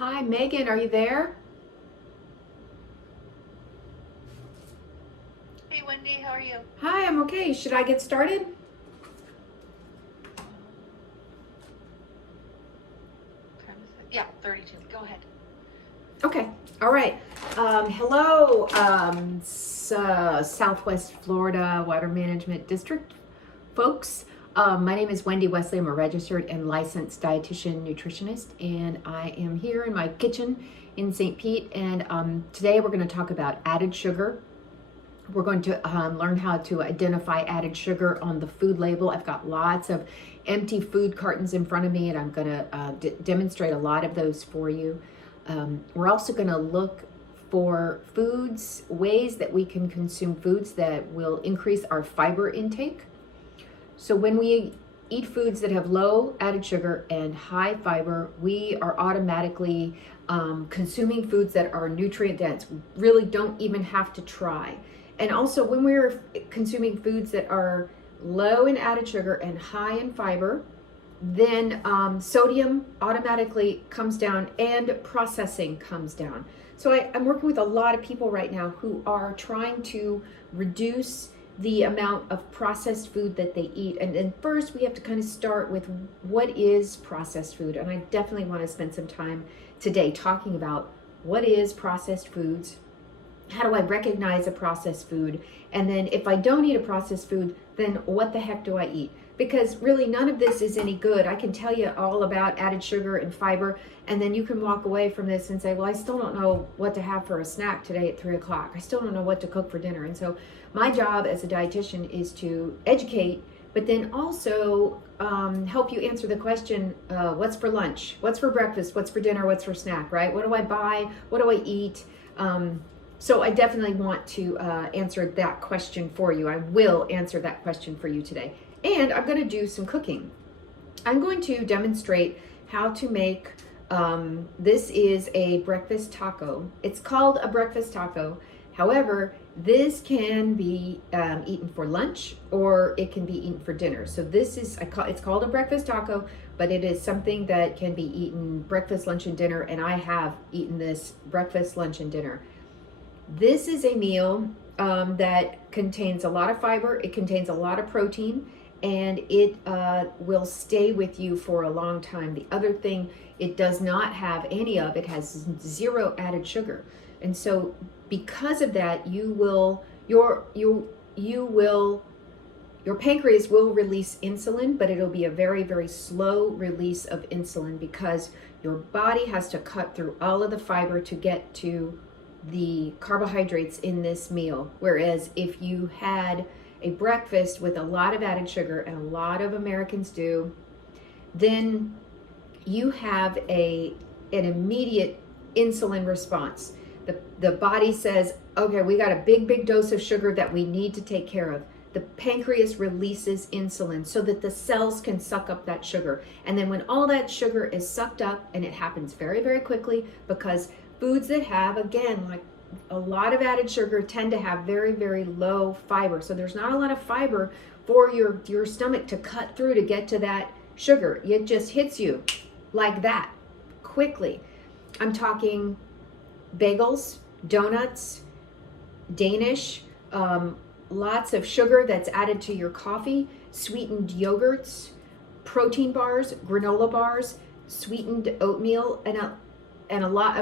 Hi, Megan, are you there? Hey Wendy, how are you? Hi, I'm okay. Should I get started? Yeah, 32. Go ahead. Okay, all right. Hello, Southwest Florida Water Management District folks. My name is Wendy Wesley. I'm a registered and licensed dietitian nutritionist, and I am here in my kitchen in St. Pete. And today we're going to talk about added sugar. We're going to learn how to identify added sugar on the food label. I've got lots of empty food cartons in front of me, and I'm going to demonstrate a lot of those for you. We're also going to look for foods, ways that we can consume foods that will increase our fiber intake. So when we eat foods that have low added sugar and high fiber, we are automatically consuming foods that are nutrient dense. We really don't even have to try. And also when we're consuming foods that are low in added sugar and high in fiber, then sodium automatically comes down and processing comes down. So I'm working with a lot of people right now who are trying to reduce the amount of processed food that they eat. And then first we have to kind of start with what is processed food. And I definitely want to spend some time today talking about what is processed foods. How do I recognize a processed food? And then if I don't eat a processed food, then what the heck do I eat? Because really none of this is any good. I can tell you all about added sugar and fiber, and then you can walk away from this and say, well, I still don't know what to have for a snack today at 3 o'clock. I still don't know what to cook for dinner. And so my job as a dietitian is to educate, but then also help you answer the question, what's for lunch? What's for breakfast? What's for dinner? What's for snack, right? What do I buy? What do I eat? So I definitely want to answer that question for you. I will answer that question for you today. And I'm going to do some cooking. I'm going to demonstrate how to make, this is a breakfast taco. It's called a breakfast taco. However, this can be eaten for lunch or it can be eaten for dinner. So this is, it's called a breakfast taco, but it is something that can be eaten breakfast, lunch, and dinner. And I have eaten this breakfast, lunch, and dinner. This is a meal that contains a lot of fiber, it contains a lot of protein, and it will stay with you for a long time. The other thing it does not have any of, it has zero added sugar. And so because of that, your pancreas will release insulin, but it'll be a very, very slow release of insulin because your body has to cut through all of the fiber to get to the carbohydrates in this meal. Whereas if you had a breakfast with a lot of added sugar, and a lot of Americans do, then you have an immediate insulin response. The body says, okay, we got a big dose of sugar that we need to take care of. The pancreas releases insulin so that the cells can suck up that sugar. And then when all that sugar is sucked up, and it happens very, very quickly because foods that have, again, like a lot of added sugar tend to have very, very low fiber. So there's not a lot of fiber for your stomach to cut through to get to that sugar. It just hits you like that quickly. I'm talking bagels, donuts, Danish, lots of sugar that's added to your coffee, sweetened yogurts, protein bars, granola bars, sweetened oatmeal, and a lot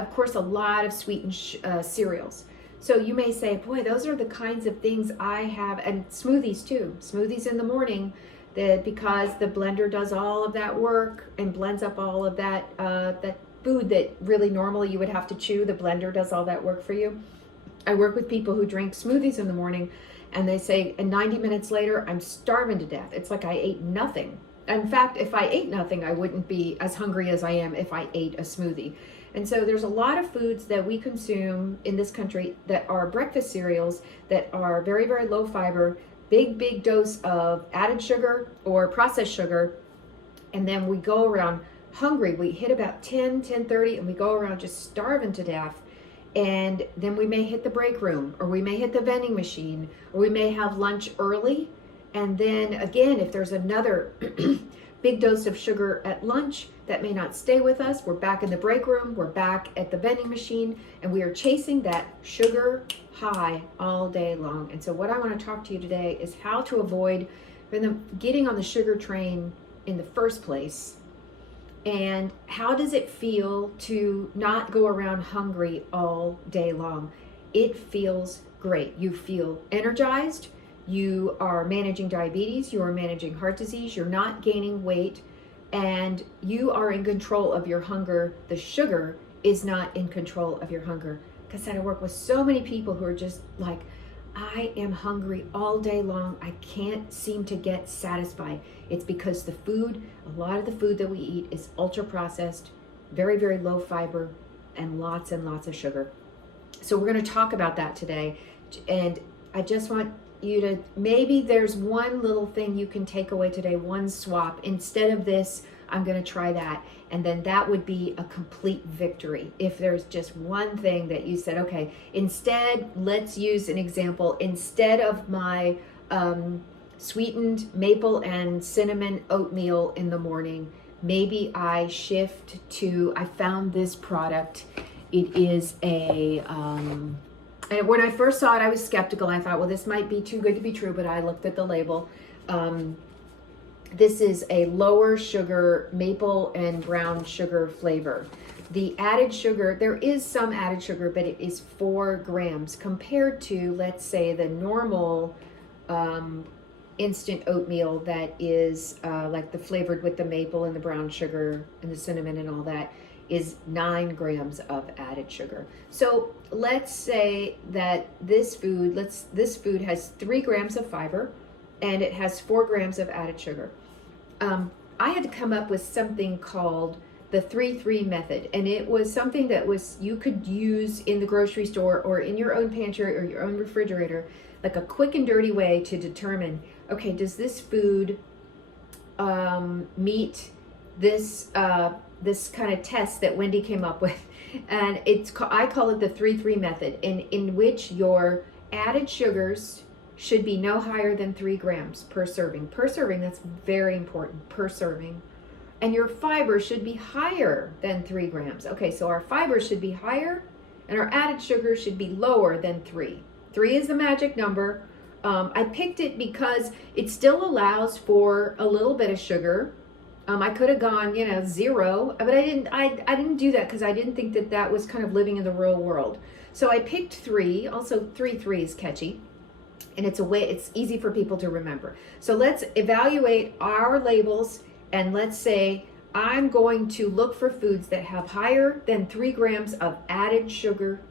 of sweetened cereals. So you may say, boy, those are the kinds of things I have, and smoothies too. Smoothies in the morning, because the blender does all of that work and blends up all of that food that really normally you would have to chew. The blender does all that work for you. I work with people who drink smoothies in the morning, and they say, and 90 minutes later, I'm starving to death. It's like I ate nothing. In fact, if I ate nothing, I wouldn't be as hungry as I am if I ate a smoothie. And so there's a lot of foods that we consume in this country that are breakfast cereals that are very, very low fiber, big dose of added sugar or processed sugar. And then we go around hungry. We hit about 10:30, and we go around just starving to death. And then we may hit the break room, or we may hit the vending machine, or we may have lunch early. And then again, if there's another big dose of sugar at lunch that may not stay with us. We're back in the break room, we're back at the vending machine, and we are chasing that sugar high all day long. And so what I want to talk to you today is how to avoid getting on the sugar train in the first place. And how does it feel to not go around hungry all day long? It feels great. You feel energized. You are managing diabetes. You are managing heart disease. You're not gaining weight. And you are in control of your hunger. The sugar is not in control of your hunger. Because I work with so many people who are just like, I am hungry all day long. I can't seem to get satisfied. It's because the food, a lot of the food that we eat is ultra processed, very, very low fiber, and lots of sugar. So we're going to talk about that today. And I just want you to, maybe there's one little thing you can take away today, one swap. Instead of this, I'm going to try that. And then that would be a complete victory. If there's just one thing that you said, okay, instead, let's use an example. Instead of my sweetened maple and cinnamon oatmeal in the morning, maybe I shift to, I found this product. It is and when I first saw it, I was skeptical. I thought, well, this might be too good to be true, but I looked at the label. This is a lower sugar maple and brown sugar flavor. The added sugar, there is some added sugar, but it is 4 grams compared to, let's say, the normal instant oatmeal that is like the flavored with the maple and the brown sugar and the cinnamon and all that is 9 grams of added sugar. So let's say that this food has 3 grams of fiber and it has 4 grams of added sugar. I had to come up with something called the 3-3 method, and it was something that you could use in the grocery store or in your own pantry or your own refrigerator, like a quick and dirty way to determine, okay, does this food meet this kind of test that Wendy came up with? And I call it the 3-3 method, in which your added sugars should be no higher than 3 grams per serving. Per serving, that's very important, per serving. And your fiber should be higher than 3 grams. Okay, so our fiber should be higher and our added sugar should be lower than 3. 3 is the magic number. I picked it because it still allows for a little bit of sugar. I could have gone, 0, but I didn't do that because I didn't think that was kind of living in the real world. So I picked 3. Also, 3-3 is catchy. And it's easy for people to remember. So let's evaluate our labels and let's say I'm going to look for foods that have higher than 3 grams of added sugar.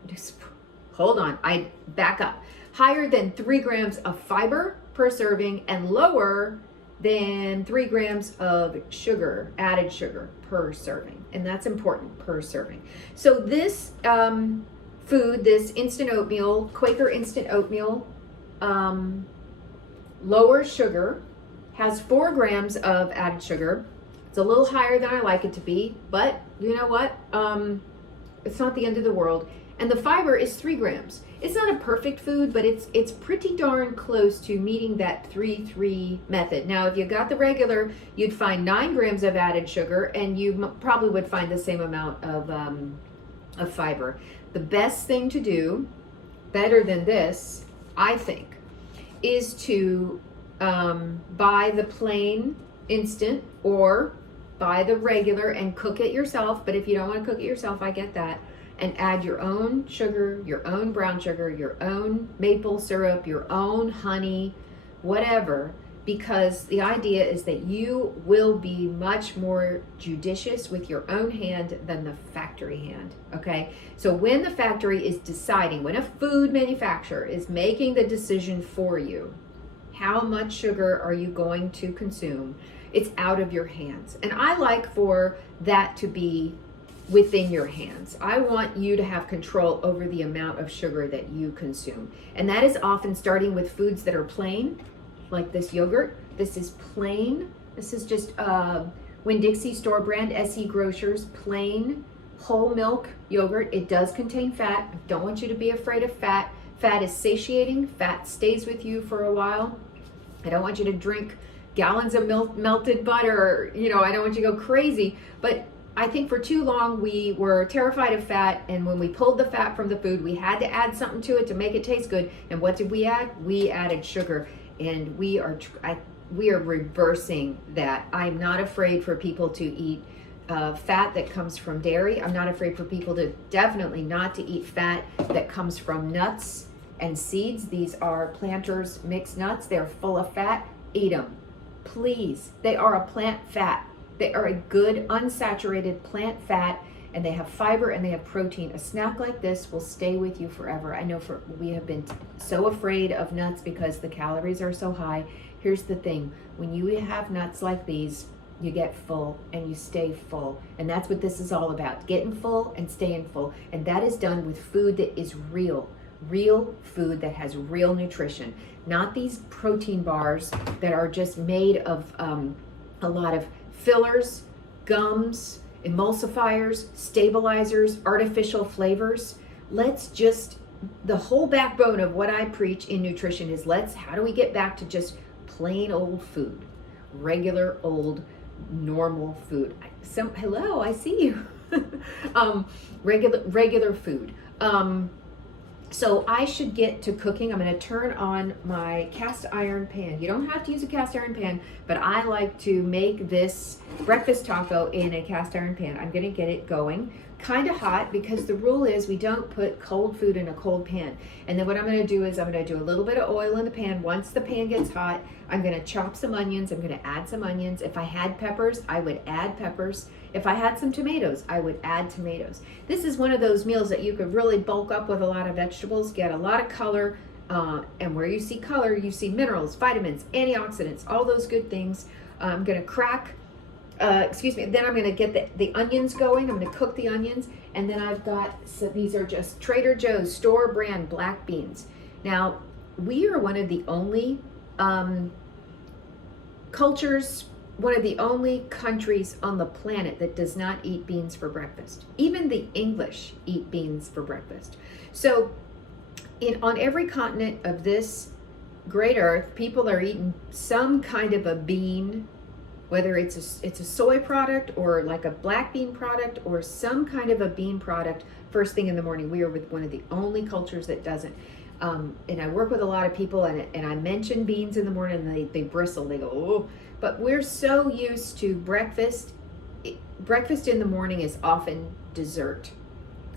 Hold on, I back up. Higher than 3 grams of fiber per serving and lower than 3 grams of sugar, added sugar per serving. And that's important, per serving. So this food, this instant oatmeal, Quaker instant oatmeal, lower sugar, has 4 grams of added sugar. It's a little higher than I like it to be, but you know what? It's not the end of the world. And the fiber is 3 grams. It's not a perfect food, but it's pretty darn close to meeting that 3-3 method. Now, if you got the regular, you'd find 9 grams of added sugar, and you probably would find the same amount of fiber. The best thing to do, better than this, I think, is to buy the plain instant or buy the regular and cook it yourself. But if you don't want to cook it yourself, I get that. And add your own sugar, your own brown sugar, your own maple syrup, your own honey, whatever. Because the idea is that you will be much more judicious with your own hand than the factory hand, okay? So when the factory is deciding, when a food manufacturer is making the decision for you, how much sugar are you going to consume, it's out of your hands. And I like for that to be within your hands. I want you to have control over the amount of sugar that you consume. And that is often starting with foods that are plain, like this yogurt. This is plain. This is just Winn-Dixie store brand, SE Grocers, plain whole milk yogurt. It does contain fat. I don't want you to be afraid of fat. Fat is satiating. Fat stays with you for a while. I don't want you to drink gallons of melted butter. You know, I don't want you to go crazy, but I think for too long we were terrified of fat, and when we pulled the fat from the food, we had to add something to it to make it taste good. And what did we add? We added sugar, and we are reversing that. I'm not afraid for people to eat fat that comes from dairy. I'm not afraid for people to definitely not to eat fat that comes from nuts and seeds. These are Planters mixed nuts. They're full of fat. Eat them, please. They are a plant fat. They are a good unsaturated plant fat, and they have fiber and they have protein. A snack like this will stay with you forever. I know we have been so afraid of nuts because the calories are so high. Here's the thing. When you have nuts like these, you get full and you stay full. And that's what this is all about. Getting full and staying full. And that is done with food that is real food that has real nutrition. Not these protein bars that are just made of a lot of fillers, gums, emulsifiers, stabilizers, artificial flavors. The whole backbone of what I preach in nutrition is how do we get back to just plain old food, regular old normal food. Hello, I see you. Regular food. So I should get to cooking. I'm going to turn on my cast iron pan. You don't have to use a cast iron pan, but I like to make this breakfast taco in a cast iron pan. I'm going to get it going. Kind of hot, because the rule is we don't put cold food in a cold pan. And then what I'm going to do is I'm going to do a little bit of oil in the pan. Once the pan gets hot, I'm going to chop some onions. I'm going to add some onions. If I had peppers, I would add peppers. If I had some tomatoes, I would add tomatoes. This is one of those meals that you could really bulk up with a lot of vegetables, get a lot of color, and where you see color, you see minerals, vitamins, antioxidants, all those good things. I'm going to then I'm going to get the onions going. I'm going to cook the onions, and then these are just Trader Joe's store brand black beans. Now, we are one of the only cultures, one of the only countries on the planet that does not eat beans for breakfast. Even the English eat beans for breakfast. So on every continent of this great earth, people are eating some kind of a bean, whether it's a soy product or like a black bean product or some kind of a bean product first thing in the morning. We are with one of the only cultures that doesn't. And I work with a lot of people, and I mention beans in the morning, and they bristle. They go, oh. But we're so used to breakfast. Breakfast in the morning is often dessert.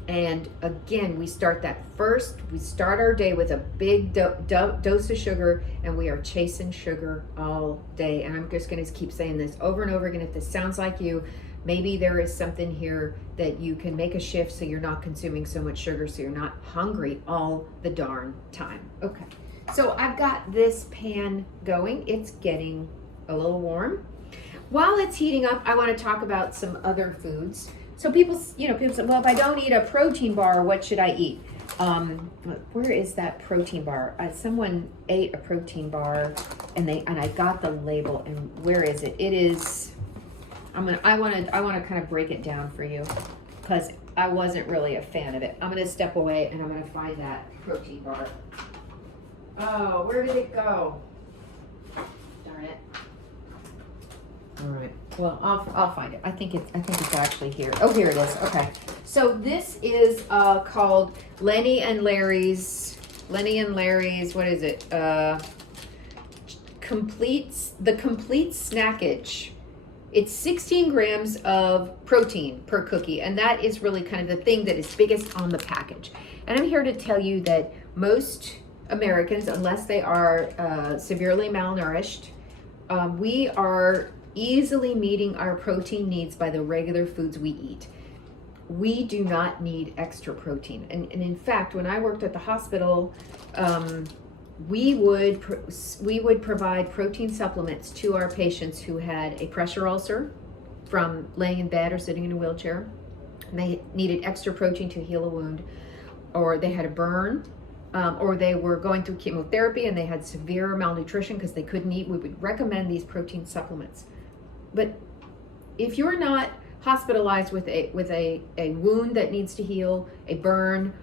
And again, we start our day with a big dose of sugar, and we are chasing sugar all day. And I'm just going to keep saying this over and over again. If this sounds like you, maybe there is something here that you can make a shift so you're not consuming so much sugar, so you're not hungry all the darn time. Okay, so I've got this pan going. It's getting a little warm. While it's heating up, I want to talk about some other foods. So people say, well, if I don't eat a protein bar, what should I eat? Where is that protein bar? Someone ate a protein bar, and I got the label. And where is it? It is. I want to kind of break it down for you, because I wasn't really a fan of it. I'm going to step away, and I'm going to find that protein bar. Oh, where did it go? Darn it. All right. Well, I'll find it. I think it's actually here. Oh, here it is. Okay. So this is called Lenny and Larry's. What is it? The complete snackage. It's 16 grams of protein per cookie, and that is really kind of the thing that is biggest on the package. And I'm here to tell you that most Americans, unless they are severely malnourished, we are easily meeting our protein needs by the regular foods we eat. We do not need extra protein. And in fact, when I worked at the hospital, we would provide protein supplements to our patients who had a pressure ulcer from laying in bed or sitting in a wheelchair, and they needed extra protein to heal a wound, or they had a burn, or they were going through chemotherapy and they had severe malnutrition because they couldn't eat. We would recommend these protein supplements. But if you're not hospitalized with a wound that needs to heal, a burn,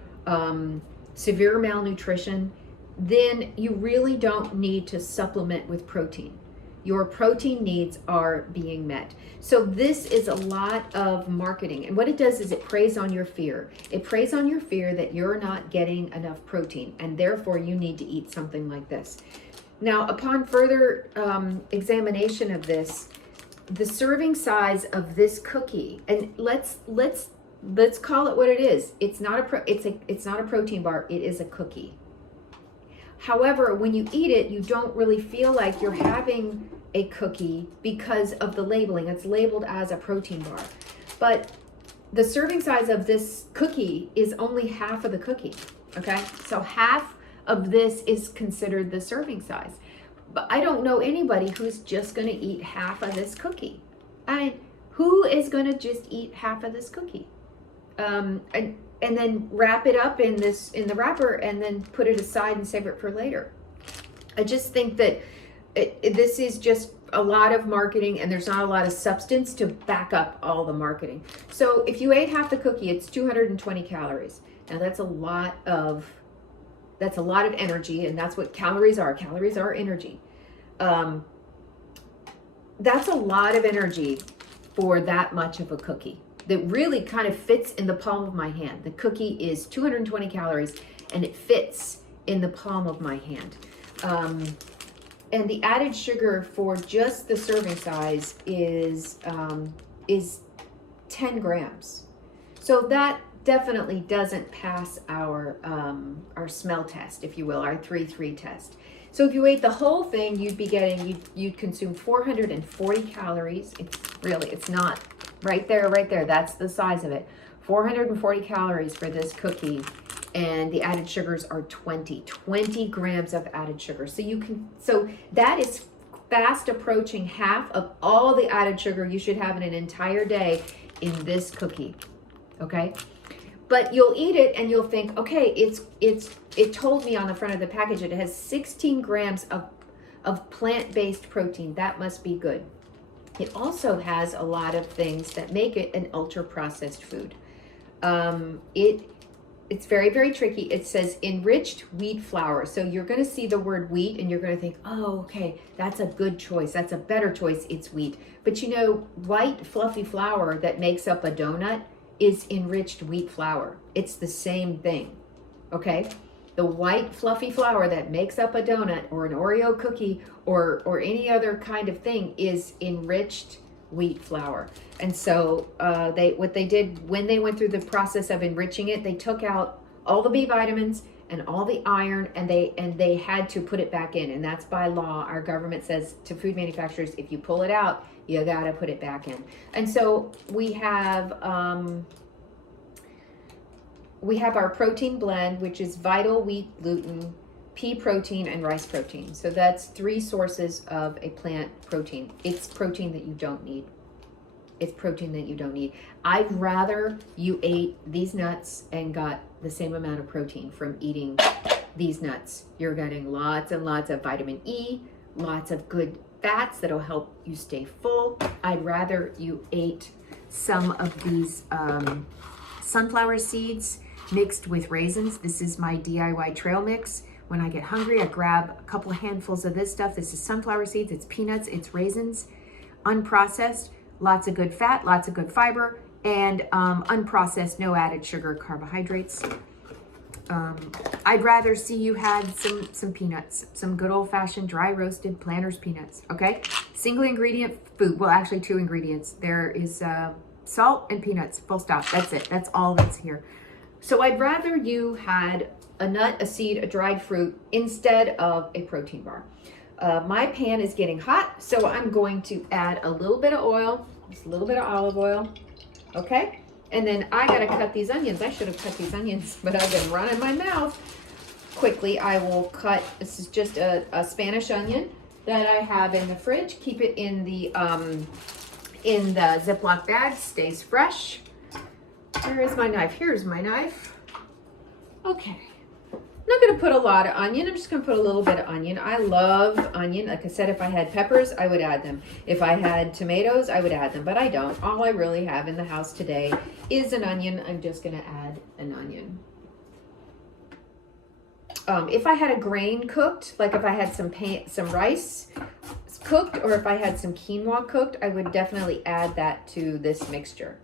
severe malnutrition, then you really don't need to supplement with protein. your protein needs are being met. So this is a lot of marketing. And what it does is it preys on your fear. It preys on your fear that you're not getting enough protein, and therefore you need to eat something like this. Now, upon further examination of this, the serving size of this cookie, and let's call it what it is. It's not a protein bar. It is a cookie. However, when you eat it, you don't really feel like you're having a cookie because of the labeling. It's labeled as a protein bar, but the serving size of this cookie is only half of the cookie. Okay, so half of this is considered the serving size. But I don't know anybody who's just going to eat half of this cookie. Who is going to just eat half of this cookie? And then wrap it up in the wrapper and then put it aside and save it for later. I just think that this is just a lot of marketing, and there's not a lot of substance to back up all the marketing. So if you ate half the cookie, it's 220 calories. Now that's a lot of energy, and that's what calories are. Calories are energy. That's a lot of energy for that much of a cookie that really kind of fits in the palm of my hand. The cookie is 220 calories, and it fits in the palm of my hand. And the added sugar for just the serving size is 10 grams. So that definitely doesn't pass our smell test, if you will, our 3-3 test. So if you ate the whole thing, you'd consume 440 calories. It's not right there. That's the size of it. 440 calories for this cookie, and the added sugars are 20 grams of added sugar. So that is fast approaching half of all the added sugar you should have in an entire day in this cookie. Okay? But you'll eat it and you'll think, okay, it told me on the front of the package it has 16 grams of plant-based protein. That must be good. It also has a lot of things that make it an ultra-processed food. It's very, very tricky. It says enriched wheat flour. So you're going to see the word wheat and you're going to think, oh, okay, that's a good choice. That's a better choice. It's wheat. But you know, white fluffy flour that makes up a donut is enriched wheat flour. It's the same thing. Okay? The white fluffy flour that makes up a donut or an Oreo cookie or any other kind of thing is enriched wheat flour. And so what they did when they went through the process of enriching it, they took out all the B vitamins and all the iron, and they had to put it back in. And that's by law. Our government says to food manufacturers, if you pull it out, you gotta put it back in. And so we have our protein blend, which is vital wheat gluten, pea protein, and rice protein. So that's 3 sources of a plant protein. It's protein that you don't need. It's protein that you don't need. I'd rather you ate these nuts and got the same amount of protein from eating these nuts. You're getting lots and lots of vitamin E, lots of good fats that'll help you stay full. I'd rather you ate some of these sunflower seeds mixed with raisins. This is my DIY trail mix. When I get hungry, I grab a couple of handfuls of this stuff. This is sunflower seeds, it's peanuts, it's raisins, unprocessed, lots of good fat, lots of good fiber, and unprocessed, no added sugar, carbohydrates. I'd rather see you had some peanuts, some good old-fashioned dry roasted Planters peanuts, okay? Single ingredient food, well, actually 2 ingredients. There is salt and peanuts, full stop. That's it, that's all that's here. So I'd rather you had a nut, a seed, a dried fruit instead of a protein bar. My pan is getting hot, so I'm going to add a little bit of oil, just a little bit of olive oil, okay? And then I gotta cut these onions. I should have cut these onions, but I've been running my mouth. Quickly, I will cut, this is just a Spanish onion that I have in the fridge. Keep it in the Ziploc bag, stays fresh. Where is my knife? Here's my knife. Okay. I'm not going to put a lot of onion. I'm just going to put a little bit of onion. I love onion. Like I said, if I had peppers, I would add them. If I had tomatoes, I would add them, but I don't. All I really have in the house today is an onion. I'm just going to add an onion. If I had a grain cooked, like if I had some rice, cooked, or if I had some quinoa cooked, I would definitely add that to this mixture.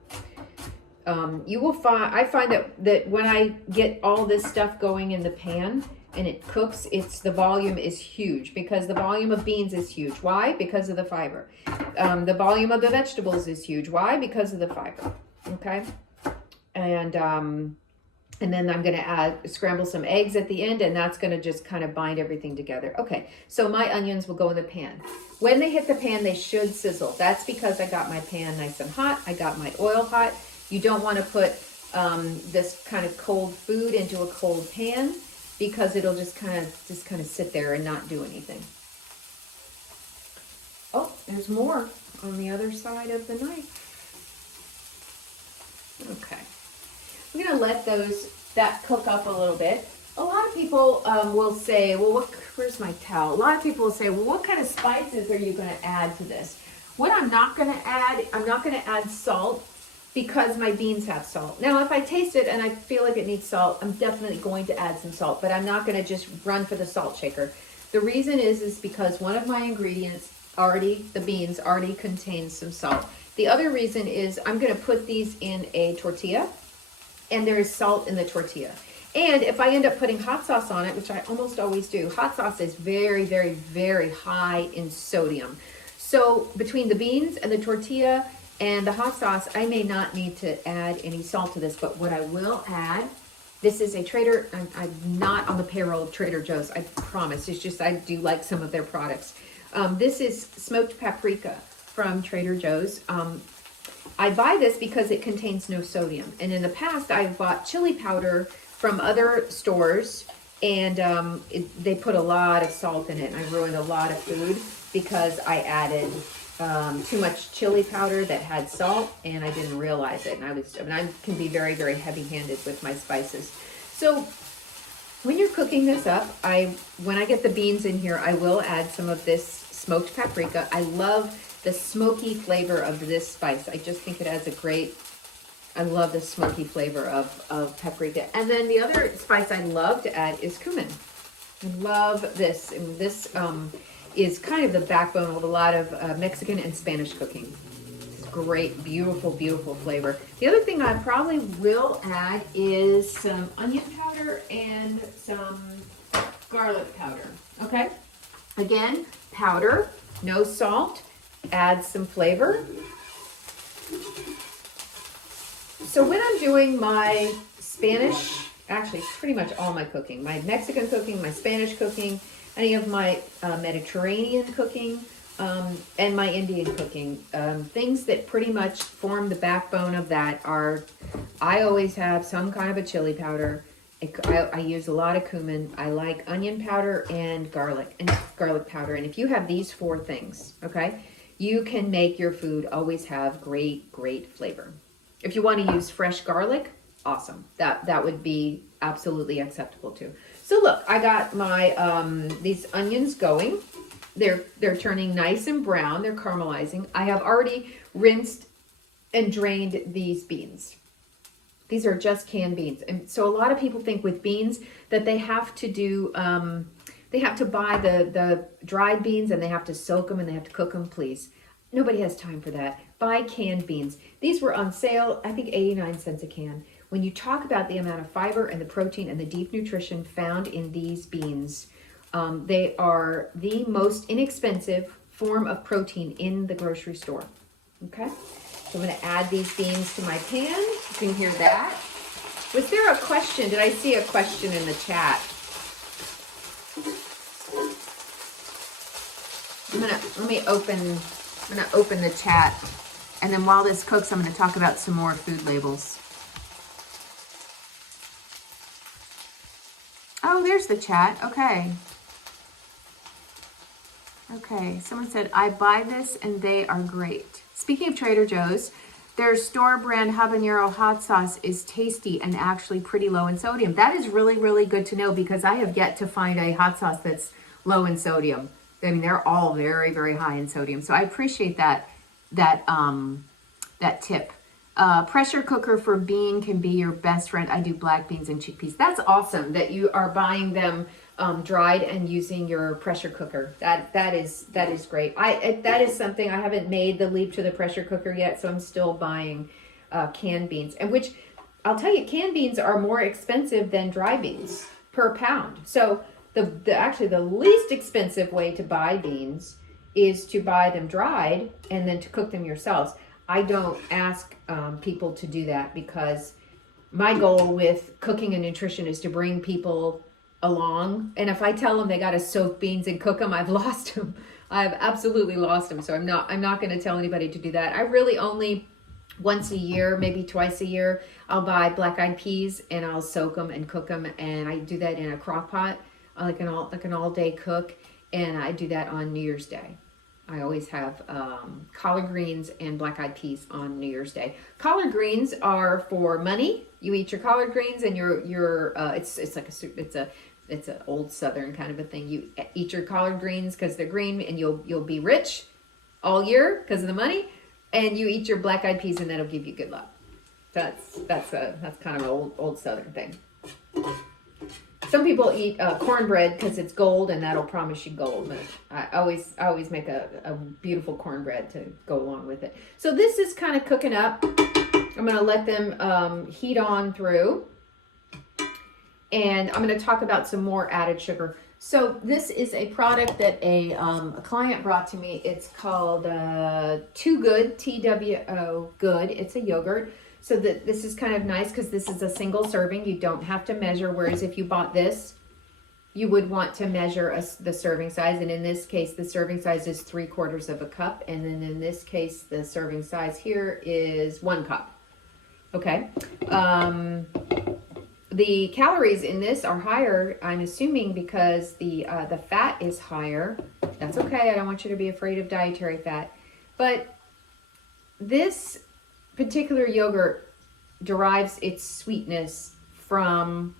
You will find, I find that when I get all this stuff going in the pan and it cooks, the volume is huge, because the volume of beans is huge. Why? Because of the fiber. The volume of the vegetables is huge. Why? Because of the fiber. Okay. And then I'm going to scramble some eggs at the end, and that's going to just kind of bind everything together. Okay, so my onions will go in the pan. When they hit the pan, they should sizzle. That's because I got my pan nice and hot. I got my oil hot. You don't want to put this kind of cold food into a cold pan, because it'll just kind of sit there and not do anything. Oh, there's more on the other side of the knife. Okay. I'm going to let that cook up a little bit. A lot of people will say, well, where's my towel? A lot of people will say, well, what kind of spices are you going to add to this? What I'm not going to add salt, because my beans have salt. Now, if I taste it and I feel like it needs salt, I'm definitely going to add some salt, but I'm not going to just run for the salt shaker. The reason is because one of my ingredients the beans already contains some salt. The other reason is I'm going to put these in a tortilla, and there is salt in the tortilla. And if I end up putting hot sauce on it, which I almost always do, hot sauce is very, very, very high in sodium. So between the beans and the tortilla and the hot sauce, I may not need to add any salt to this, but what I will add, this is I'm not on the payroll of Trader Joe's, I promise. It's just I do like some of their products. This is smoked paprika from Trader Joe's. I buy this because it contains no sodium. And in the past, I've bought chili powder from other stores, and they put a lot of salt in it. And I ruined a lot of food because I added too much chili powder that had salt, and I didn't realize it. And I can be very, very heavy-handed with my spices. So when you're cooking this up, when I get the beans in here, I will add some of this smoked paprika. I love the smoky flavor of this spice. I just think it adds I love the smoky flavor of paprika. And then the other spice I love to add is cumin. I love this. And this is kind of the backbone of a lot of Mexican and Spanish cooking. It's great, beautiful, beautiful flavor. The other thing I probably will add is some onion powder and some garlic powder. Okay? Again, powder, no salt. Add some flavor. So when I'm doing my Spanish, actually pretty much all my cooking, my Mexican cooking, my Spanish cooking, any of my Mediterranean cooking, and my Indian cooking, things that pretty much form the backbone of that are, I always have some kind of a chili powder. I use a lot of cumin. I like onion powder and garlic powder. And if you have these four things, okay, you can make your food always have great, great flavor. If you want to use fresh garlic, awesome. That would be absolutely acceptable too. So look, I got my these onions going. They're turning nice and brown. They're caramelizing. I have already rinsed and drained these beans. These are just canned beans. And so a lot of people think with beans that they have to do they have to buy the dried beans and they have to soak them and they have to cook them. Please, nobody has time for that. Buy canned beans. These were on sale, I think 89 cents a can. When you talk about the amount of fiber and the protein and the deep nutrition found in these beans, they are the most inexpensive form of protein in the grocery store. Okay, so I'm going to add these beans to my pan. You can hear that. Was there a question? Did I see a question in the chat? I'm gonna open the chat, and then while this cooks, I'm gonna talk about some more food labels. Oh, there's the chat. Okay. Okay, someone said, I buy this and they are great. Speaking of Trader Joe's, their store brand habanero hot sauce is tasty and actually pretty low in sodium. That is really, really good to know, because I have yet to find a hot sauce that's low in sodium. I mean, they're all very, very high in sodium. So I appreciate that tip. Pressure cooker for bean can be your best friend. I do black beans and chickpeas. That's awesome that you are buying them dried and using your pressure cooker. That is great. That is something I haven't made the leap to the pressure cooker yet, so I'm still buying canned beans, and which I'll tell you, canned beans are more expensive than dry beans per pound. So actually the least expensive way to buy beans is to buy them dried and then to cook them yourselves. I don't ask people to do that because my goal with cooking a nutrition is to bring people along. And if I tell them they got to soak beans and cook them, I've lost them. I've absolutely lost them. So I'm not going to tell anybody to do that. I really only once a year, maybe twice a year, I'll buy black-eyed peas and I'll soak them and cook them. And I do that in a crock pot, like an all-day cook. And I do that on New Year's Day. I always have collard greens and black-eyed peas on New Year's Day. Collard greens are for money. You eat your collard greens, and it's like a soup. It's an old Southern kind of a thing. You eat your collard greens because they're green, and you'll be rich all year because of the money. And you eat your black-eyed peas, and that'll give you good luck. That's kind of an old Southern thing. Some people eat cornbread because it's gold, and that'll promise you gold. But I always make a beautiful cornbread to go along with it. So this is kind of cooking up. I'm going to let them heat on through. And I'm going to talk about some more added sugar. So this is a product that a client brought to me. It's called Two Good, TWO Good. It's a yogurt. So this is kind of nice because this is a single serving. You don't have to measure, whereas if you bought this, you would want to measure the serving size. And in this case, the serving size is 3/4 of a cup. And then in this case, the serving size here is 1 cup. Okay. The calories in this are higher, I'm assuming, because the fat is higher. That's okay. I don't want you to be afraid of dietary fat. But this particular yogurt derives its sweetness from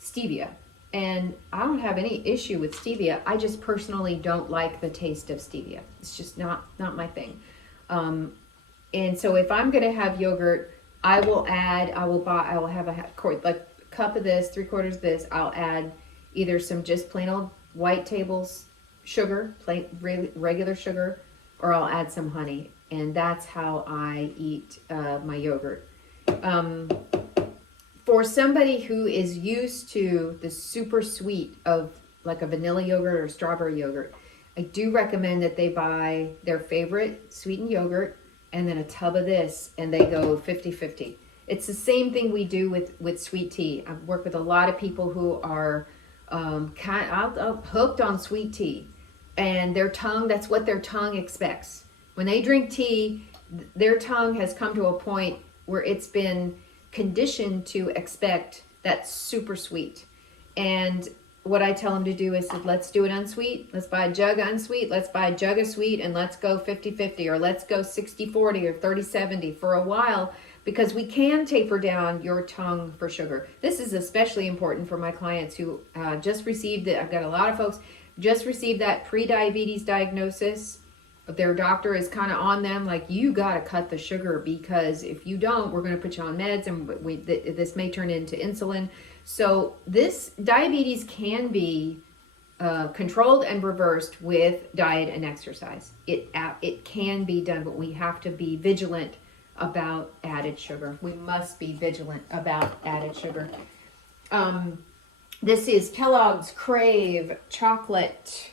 stevia. And I don't have any issue with stevia. I just personally don't like the taste of stevia. It's just not my thing. And so if I'm going to have yogurt, I will have a cup of this, 3/4 of this. I'll add either some just plain old white tables sugar, plain regular sugar, or I'll add some honey. And that's how I eat my yogurt. For somebody who is used to the super sweet of like a vanilla yogurt or strawberry yogurt, I do recommend that they buy their favorite sweetened yogurt and then a tub of this, and they go 50-50. It's the same thing we do with sweet tea. I've worked with a lot of people who are hooked on sweet tea, and that's what their tongue expects. When they drink tea, their tongue has come to a point where it's been conditioned to expect that super sweet. And what I tell them to do is, let's do it unsweet. Let's buy a jug unsweet. Let's buy a jug of sweet, and let's go 50-50, or let's go 60-40 or 30-70 for a while, because we can taper down your tongue for sugar. This is especially important for my clients who just received it. I've got a lot of folks just received that pre-diabetes diagnosis. But their doctor is kind of on them, like, you got to cut the sugar, because if you don't, we're going to put you on meds, and this may turn into insulin. So this diabetes can be controlled and reversed with diet and exercise. It can be done, but we have to be vigilant about added sugar. We must be vigilant about added sugar. This is Kellogg's Crave chocolate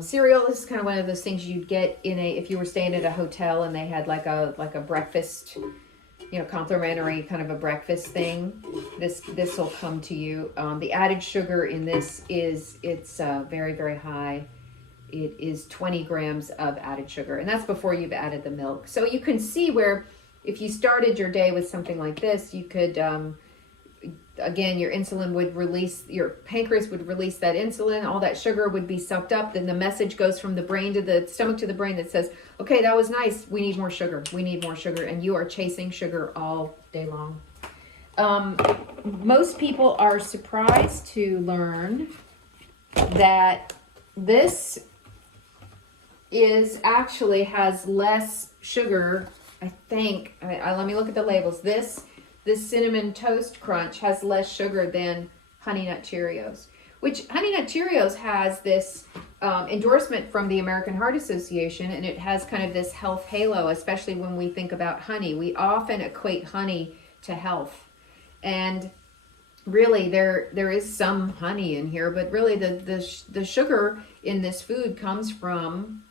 cereal. This is kind of one of those things you'd get if you were staying at a hotel and they had like a breakfast, complimentary kind of a breakfast thing. This will come to you. The added sugar in this it's very, very high. It is 20 grams of added sugar, and that's before you've added the milk. So you can see where if you started your day with something like this, you could again, your pancreas would release that insulin, all that sugar would be sucked up, then the message goes from the brain to the stomach to the brain that says, okay, that was nice, we need more sugar, and you are chasing sugar all day long. Most people are surprised to learn that this has less sugar, I think. Let me look at the labels. This Cinnamon Toast Crunch has less sugar than Honey Nut Cheerios, which Honey Nut Cheerios has this endorsement from the American Heart Association, and it has kind of this health halo, especially when we think about honey. We often equate honey to health. And really there is some honey in here, but really the sugar in this food comes from,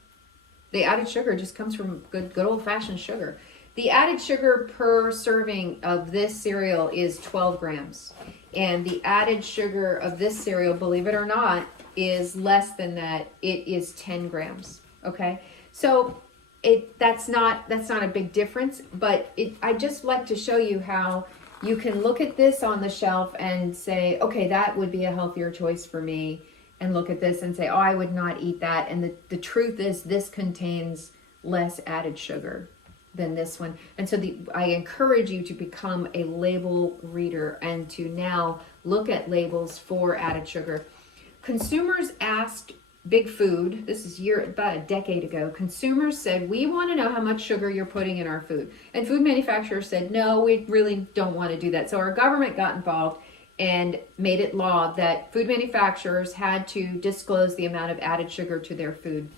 the added sugar just comes from good old-fashioned sugar. The added sugar per serving of this cereal is 12 grams. And the added sugar of this cereal, believe it or not, is less than that. It is 10 grams. Okay? So that's not a big difference, but I just like to show you how you can look at this on the shelf and say, okay, that would be a healthier choice for me. And look at this and say, oh, I would not eat that. And the truth is, this contains less added sugar than this one. And so I encourage you to become a label reader and to now look at labels for added sugar. Consumers asked Big Food, this is about a decade ago, consumers said, we want to know how much sugar you're putting in our food. And food manufacturers said, no, we really don't want to do that. So our government got involved and made it law that food manufacturers had to disclose the amount of added sugar to their food.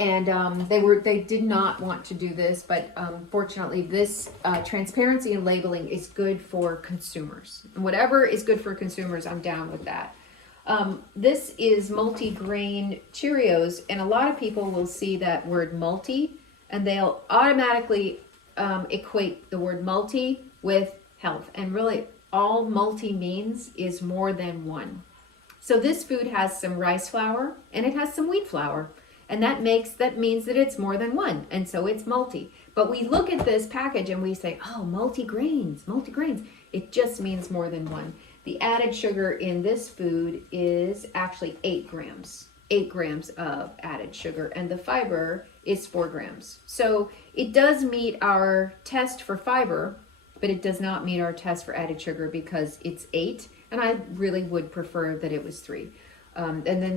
And they did not want to do this, but fortunately this transparency and labeling is good for consumers. And whatever is good for consumers, I'm down with that. This is multi-grain Cheerios, and a lot of people will see that word multi, and they'll automatically equate the word multi with health. And really, all multi means is more than one. So this food has some rice flour, and it has some wheat flour, and that means that it's more than one, and so it's multi. But we look at this package and we say, oh, multi-grains. It just means more than one. The added sugar in this food is actually 8 grams. 8 grams of added sugar, and the fiber is 4 grams. So it does meet our test for fiber, but it does not meet our test for added sugar because it's 8, and I really would prefer that it was 3.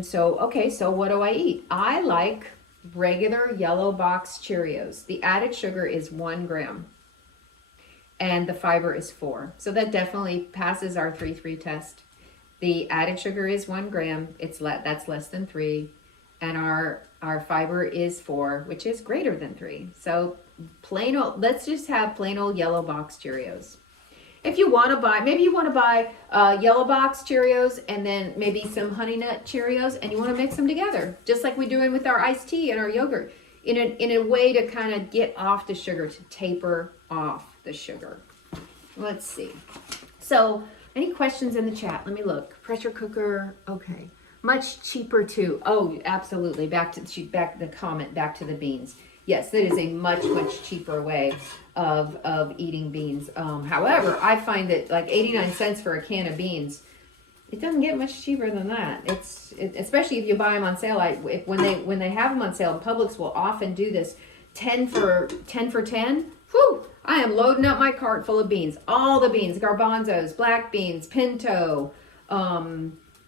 So what do I eat? I like regular yellow box Cheerios. The added sugar is 1 gram. And the fiber is 4. So that definitely passes our 3-3 test. The added sugar is 1 gram. That's less than 3. And our fiber is 4, which is greater than 3. So let's just have plain old yellow box Cheerios. If you want to buy yellow box Cheerios and then maybe some Honey Nut Cheerios, and you want to mix them together, just like we're doing with our iced tea and our yogurt, in a way to kind of get off the sugar, to taper off the sugar. Let's see. So, any questions in the chat? Let me look. Pressure cooker. Okay. Much cheaper too. Oh, absolutely. Back to the beans. Yes, that is a much cheaper way of eating beans. However, I find that like 89 cents for a can of beans, it doesn't get much cheaper than that. Especially if you buy them on sale. When they have them on sale, Publix will often do this 10 for 10. Whew! I am loading up my cart full of beans. All the beans, garbanzos, black beans, pinto, a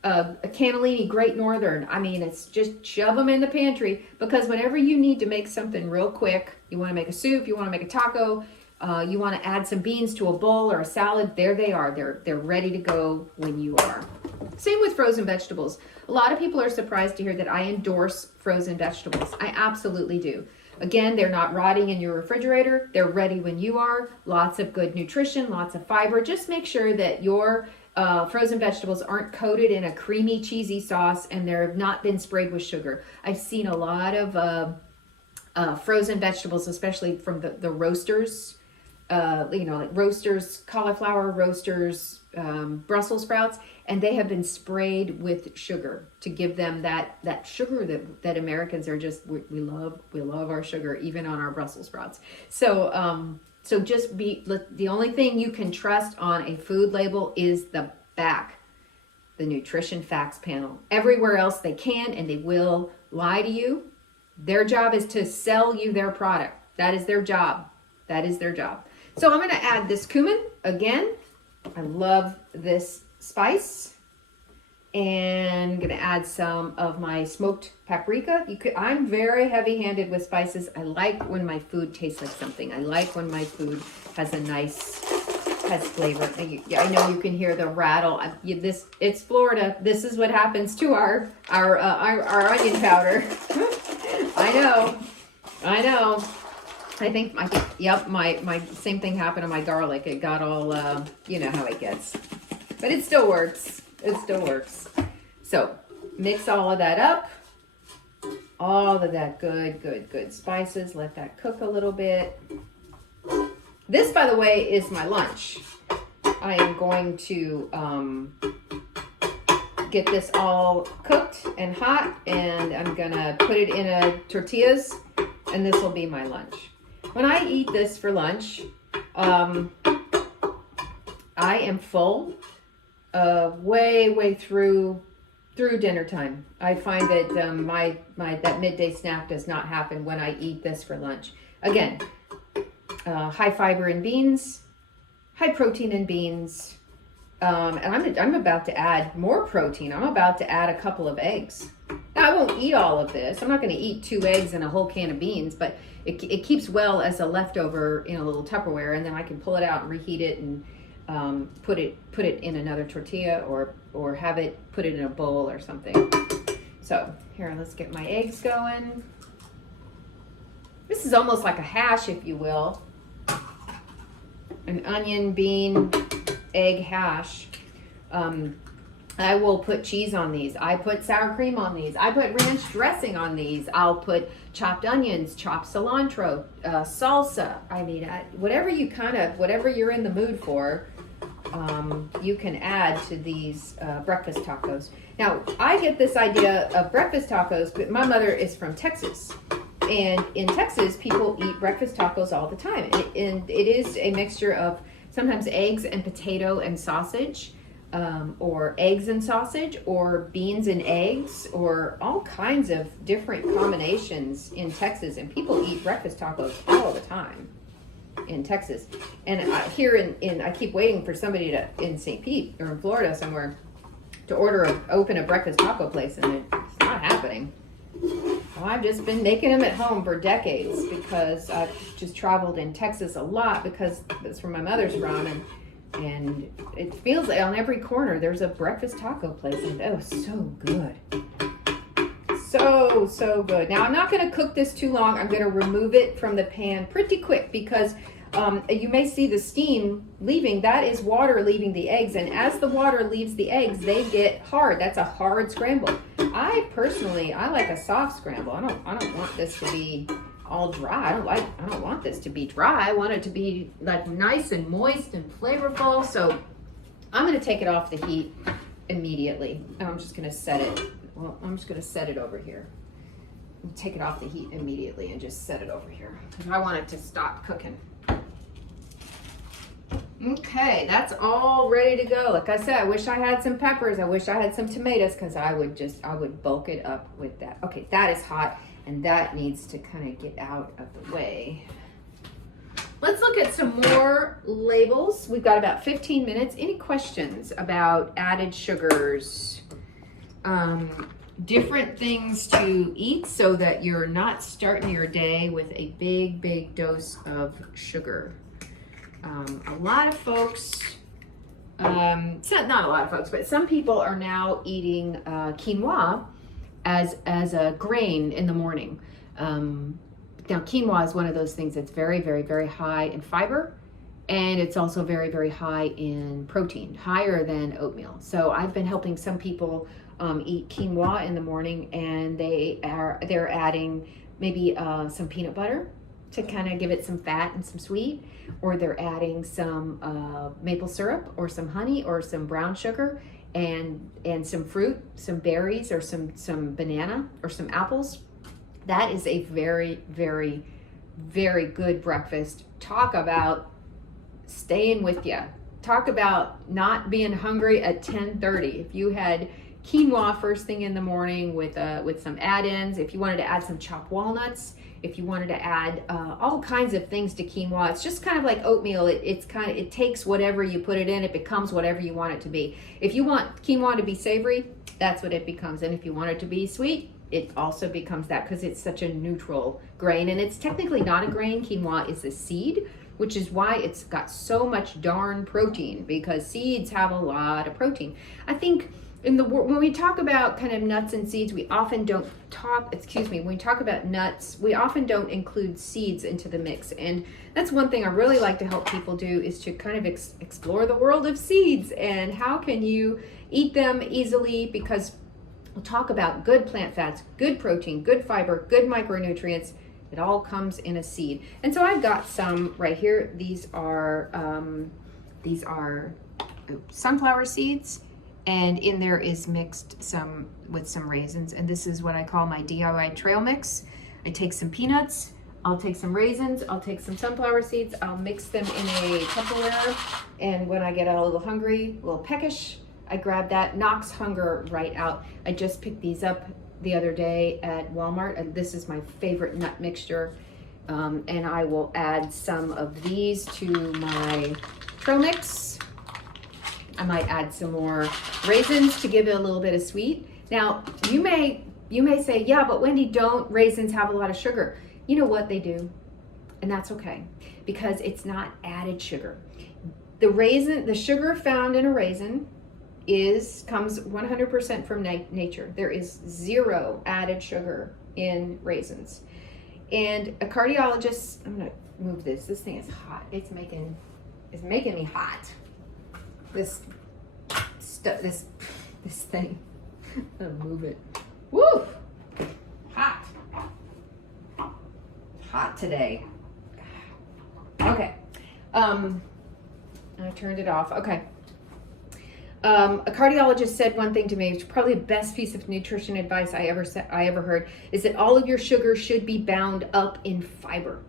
cannellini, Great Northern. I mean, it's just shove them in the pantry, because whenever you need to make something real quick, you want to make a soup, you want to make a taco, you want to add some beans to a bowl or a salad, there they are. They're ready to go when you are. Same with frozen vegetables. A lot of people are surprised to hear that I endorse frozen vegetables. I absolutely do. Again, they're not rotting in your refrigerator. They're ready when you are. Lots of good nutrition, lots of fiber. Just make sure that your frozen vegetables aren't coated in a creamy, cheesy sauce and they've not been sprayed with sugar. I've seen a lot of frozen vegetables, especially from the roasters, like roasters, cauliflower roasters, Brussels sprouts, and they have been sprayed with sugar to give them that sugar that Americans are just, we love our sugar, even on our Brussels sprouts. So just the only thing you can trust on a food label is the back, the nutrition facts panel. Everywhere else they can and they will lie to you. Their job is to sell you their product. That is their job. So I'm going to add this cumin again. I love this spice. And I'm going to add some of my smoked paprika. I'm very heavy-handed with spices. I like when my food tastes like something. I like when my food has a nice has flavor. I know you can hear the rattle. It's Florida. This is what happens to our onion powder. I know. I think, yep, my same thing happened to my garlic. It got all, you know how it gets. But it still works. So, mix all of that up. All of that good spices. Let that cook a little bit. This, by the way, is my lunch. I am going to get this all cooked and hot, and I'm gonna put it in a tortillas, and this will be my lunch. When I eat this for lunch, I am full way through dinner time. I find that my that midday snack does not happen when I eat this for lunch. Again, high fiber in beans, high protein in beans, and I'm about to add more protein. I'm about to add a couple of eggs. Now, I won't eat all of this. I'm not going to eat 2 eggs and a whole can of beans, but it keeps well as a leftover in a little Tupperware, and then I can pull it out and reheat it and put it in another tortilla or put it in a bowl or something. So here, let's get my eggs going. This is almost like a hash, if you will. An onion, bean, egg hash. I will put cheese on these. I put sour cream on these. I put ranch dressing on these. I'll put chopped onions, chopped cilantro, salsa. I mean, whatever you're in the mood for, you can add to these breakfast tacos. Now, I get this idea of breakfast tacos, but my mother is from Texas. And in Texas, people eat breakfast tacos all the time. And it is a mixture of sometimes eggs and potato and sausage, or eggs and sausage, or beans and eggs, or all kinds of different combinations in Texas. And people eat breakfast tacos all the time in Texas. And here I keep waiting for somebody in St. Pete or in Florida somewhere to open a breakfast taco place, and it's not happening. Well, I've just been making them at home for decades because I've just traveled in Texas a lot because that's where my mother's from, and it feels like on every corner there's a breakfast taco place, and oh, so good. So good. Now, I'm not going to cook this too long. I'm going to remove it from the pan pretty quick because you may see the steam leaving. That is water leaving the eggs, and as the water leaves the eggs, they get hard. That's a hard scramble. I like a soft scramble. I don't want this to be all dry. I don't want this to be dry. I want it to be like nice and moist and flavorful. So I'm going to take it off the heat immediately. And I'm just going to set it. Well, I'm just going to set it over here. Take it off the heat immediately and just set it over here because I want it to stop cooking. Okay, that's all ready to go. Like I said, I wish I had some peppers. I wish I had some tomatoes because I would bulk it up with that. Okay, that is hot and that needs to kind of get out of the way. Let's look at some more labels. We've got about 15 minutes. Any questions about added sugars? Different things to eat so that you're not starting your day with a big dose of sugar. A lot of folks, not a lot of folks, but some people are now eating quinoa as a grain in the morning. Now, quinoa is one of those things that's very high in fiber, and it's also very high in protein, higher than oatmeal. So I've been helping some people eat quinoa in the morning, and they're adding maybe some peanut butter to kind of give it some fat and some sweet, or they're adding some maple syrup or some honey or some brown sugar and some fruit, some berries or some banana or some apples. That is a very good breakfast. Talk about staying with you. Talk about not being hungry at 10:30. If you had quinoa first thing in the morning with some add-ins, if you wanted to add some chopped walnuts, if you wanted to add all kinds of things to quinoa, it's just kind of like oatmeal. It takes whatever you put it in, it becomes whatever you want it to be. If you want quinoa to be savory, that's what it becomes. And if you want it to be sweet, it also becomes that because it's such a neutral grain. And it's technically not a grain. Quinoa is a seed. which is why it's got so much darn protein, because seeds have a lot of protein. I think when we talk about kind of nuts and seeds, we often don't when we talk about nuts, we often don't include seeds into the mix. And that's one thing I really like to help people do, is to kind of explore the world of seeds and how can you eat them easily, because we'll talk about good plant fats, good protein, good fiber, good micronutrients. It all comes in a seed. And so I've got some right here. These are sunflower seeds. And in there is mixed with some raisins. And this is what I call my DIY trail mix. I take some peanuts, I'll take some raisins, I'll take some sunflower seeds, I'll mix them in a Tupperware. And when I get a little hungry, a little peckish, I grab that, knocks hunger right out. I just picked these up the other day at Walmart. And this is my favorite nut mixture. And I will add some of these to my trail mix. I might add some more raisins to give it a little bit of sweet. Now, you may say, yeah, but Wendy, don't raisins have a lot of sugar? You know what, they do, and that's okay, because it's not added sugar. The sugar found in a raisin comes 100% from nature. There is zero added sugar in raisins. And a cardiologist, I'm gonna move this. This thing is hot. It's making me hot. This thing. I'm gonna move it. Woo! Hot. Hot today. Okay. I turned it off. Okay. A cardiologist said one thing to me, which is probably the best piece of nutrition advice I ever heard, is that all of your sugars should be bound up in fiber.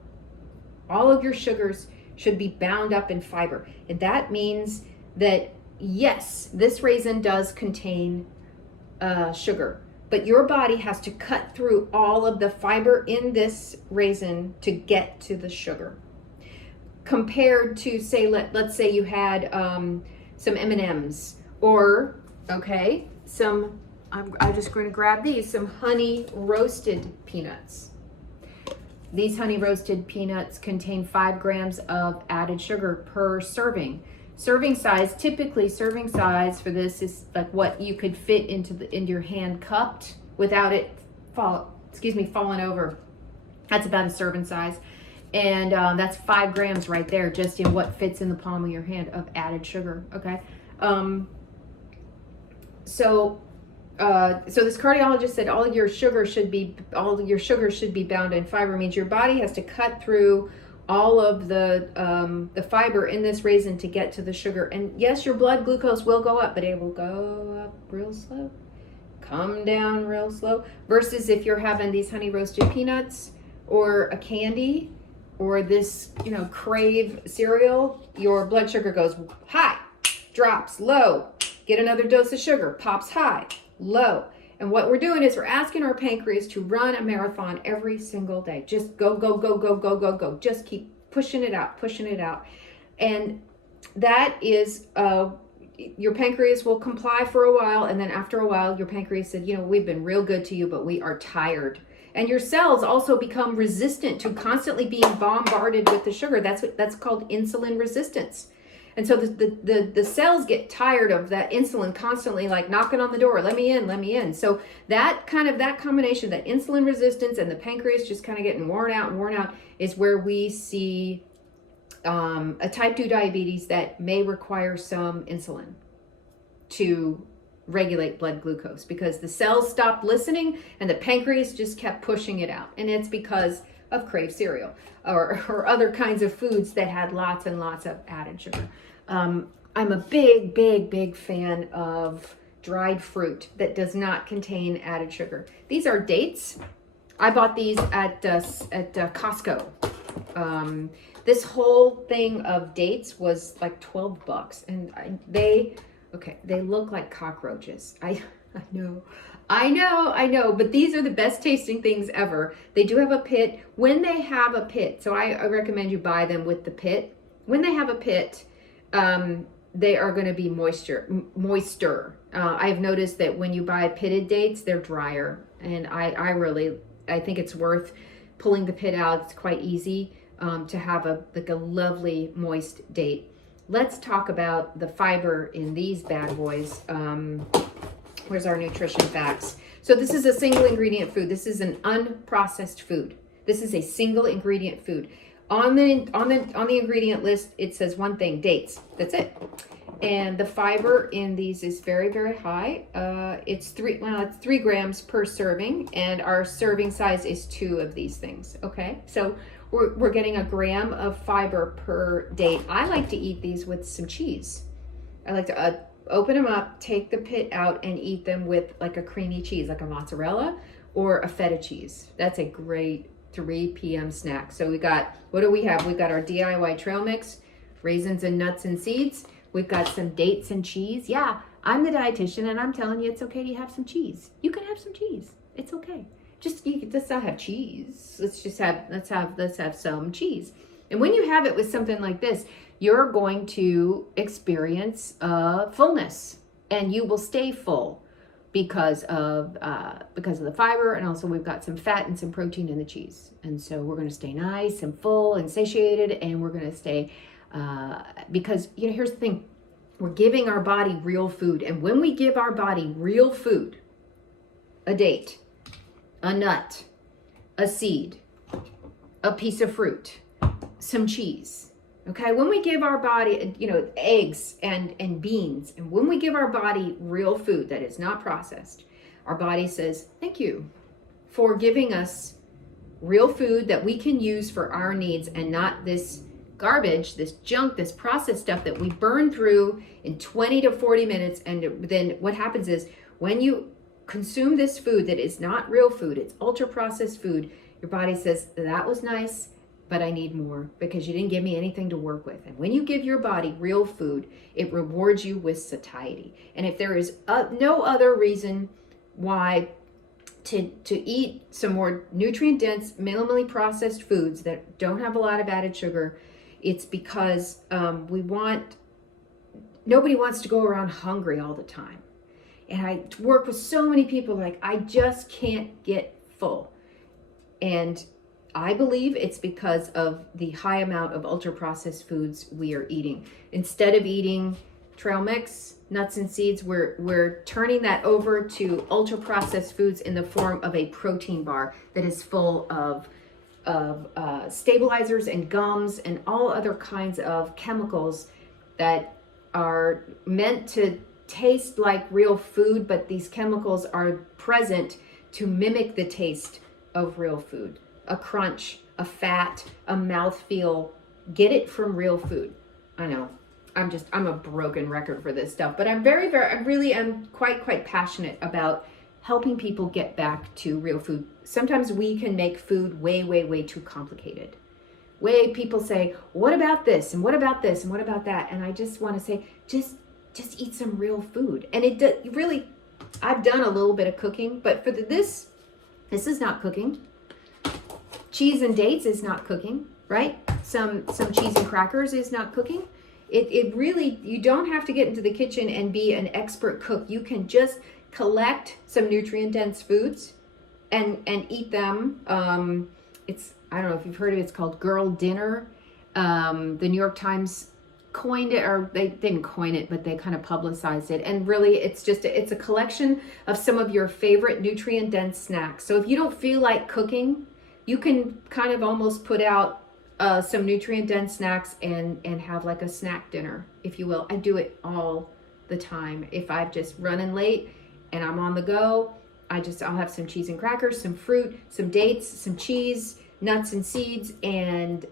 All of your sugars should be bound up in fiber. And that means that, yes, this raisin does contain sugar, but your body has to cut through all of the fiber in this raisin to get to the sugar. Compared to, say, let's say you had some M&Ms, or, okay, I'm just going to grab these, some honey roasted peanuts. These honey roasted peanuts contain 5 grams of added sugar per serving. Serving size for this is like what you could fit into your hand cupped without it falling over. That's about a serving size. And that's 5 grams right there, just in what fits in the palm of your hand of added sugar, okay? So this cardiologist said all your sugar should be bound in fiber. Means your body has to cut through all of the fiber in this raisin to get to the sugar. And yes, your blood glucose will go up, but it will go up real slow, come down real slow. Versus if you're having these honey roasted peanuts or a candy or this, Crave cereal, your blood sugar goes high, drops low, get another dose of sugar, pops high, low. And what we're doing is we're asking our pancreas to run a marathon every single day. Just go, go, go, go, go, go, go. Just keep pushing it out. And that is, your pancreas will comply for a while. And then after a while, your pancreas said, we've been real good to you, but we are tired. And your cells also become resistant to constantly being bombarded with the sugar. That's called insulin resistance. And so the cells get tired of that insulin constantly like knocking on the door, let me in. So that combination, that insulin resistance and the pancreas just kind of getting worn out is where we see a type 2 diabetes that may require some insulin to regulate blood glucose, because the cells stopped listening and the pancreas just kept pushing it out. And it's because of Crave cereal or other kinds of foods that had lots and lots of added sugar. I'm a big fan of dried fruit that does not contain added sugar. These are dates. I bought these at Costco. This whole thing of dates was like $12, and they look like cockroaches. I know, but these are the best tasting things ever. They do have a pit. When they have a pit, so I recommend you buy them with the pit. When they have a pit, they are going to be moister. I've noticed that when you buy pitted dates, they're drier, and I think it's worth pulling the pit out. It's quite easy. to have a lovely moist date. Let's talk about the fiber in these bad boys. Where's our nutrition facts? So this is a single ingredient food. This is an unprocessed food. This is a single ingredient food. On the ingredient list, it says one thing: dates. That's it. And the fiber in these is very, very high. It's 3 grams per serving, and our serving size is 2 of these things. Okay, so we're getting a gram of fiber per date. I like to eat these with some cheese. I like to open them up, take the pit out, and eat them with like a creamy cheese, like a mozzarella or a feta cheese. That's a great 3 p.m. snack. So we got, what do we have? We've got our DIY trail mix, raisins and nuts and seeds. We've got some dates and cheese. Yeah, I'm the dietitian and I'm telling you it's okay to have some cheese. You can have some cheese. It's okay. Let's not have cheese. Let's have some cheese. And when you have it with something like this, you're going to experience fullness, and you will stay full because of the fiber, and also we've got some fat and some protein in the cheese. And so we're going to stay nice and full and satiated, and we're going to stay because here's the thing: we're giving our body real food, and when we give our body real food, a date, a nut, a seed, a piece of fruit, some cheese. Okay, when we give our body, eggs and beans, and when we give our body real food that is not processed, our body says, thank you for giving us real food that we can use for our needs, and not this garbage, this junk, this processed stuff that we burn through in 20 to 40 minutes. And then what happens is, when you consume this food that is not real food, it's ultra processed food, your body says, that was nice, but I need more because you didn't give me anything to work with. And when you give your body real food, it rewards you with satiety. And if there is no other reason why to eat some more nutrient dense, minimally processed foods that don't have a lot of added sugar, it's because nobody wants to go around hungry all the time. And I work with so many people like, I just can't get full. And I believe it's because of the high amount of ultra processed foods we are eating. Instead of eating trail mix, nuts and seeds, we're turning that over to ultra processed foods in the form of a protein bar that is full of stabilizers and gums and all other kinds of chemicals that are meant to taste like real food, but these chemicals are present to mimic the taste of real food. A crunch, a fat, a mouthfeel. Get it from real food. I know, I'm a broken record for this stuff, but I really am quite passionate about helping people get back to real food. Sometimes we can make food way too complicated. People say, what about this? And what about this? And what about that? And I just want to say, just eat some real food. And I've done a little bit of cooking, but for this is not cooking. Cheese and dates is not cooking, right? Some cheese and crackers is not cooking. It really, you don't have to get into the kitchen and be an expert cook. You can just collect some nutrient dense foods and eat them. I don't know if you've heard of it. It's called Girl Dinner. The New York Times coined it, or they didn't coin it, but they kind of publicized it. And really, it's a collection of some of your favorite nutrient dense snacks. So if you don't feel like cooking, you can kind of almost put out some nutrient dense snacks and have like a snack dinner, if you will. I do it all the time. If I'm just running late and I'm on the go, I'll have some cheese and crackers, some fruit, some dates, some cheese, nuts and seeds, and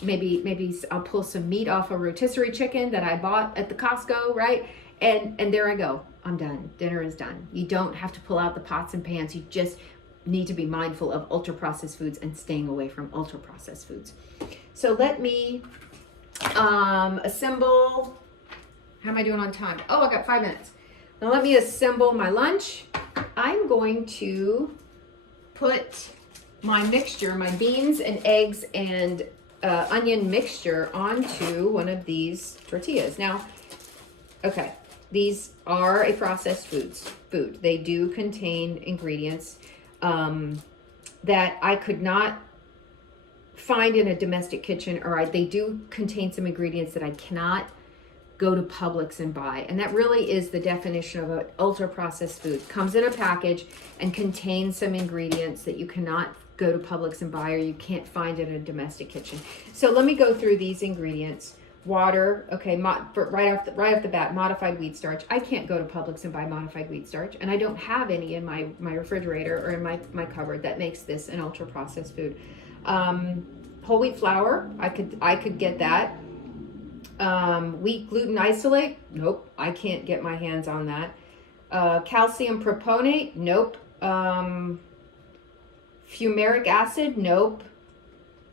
maybe I'll pull some meat off a rotisserie chicken that I bought at the Costco, right? And there I go. I'm done. Dinner is done. You don't have to pull out the pots and pans. You just need to be mindful of ultra processed foods and staying away from ultra processed foods. So let me assemble. How am I doing on time? Oh, I got 5 minutes. Now let me assemble my lunch. I'm going to put my mixture, my beans and eggs and onion mixture onto one of these tortillas. Now, okay, these are a processed food. They do contain ingredients that I could not find in a domestic kitchen, or they do contain some ingredients that I cannot go to Publix and buy. And that really is the definition of an ultra processed food. Comes in a package and contains some ingredients that you cannot go to Publix and buy, or you can't find in a domestic kitchen. So let me go through these ingredients. Water, okay, right off the bat, modified wheat starch. I can't go to Publix and buy modified wheat starch, and I don't have any in my refrigerator or in my cupboard. That makes this an ultra processed food. Whole wheat flour, I could get that. Wheat gluten isolate, nope, I can't get my hands on that. Calcium proponate, nope. Fumaric acid, nope.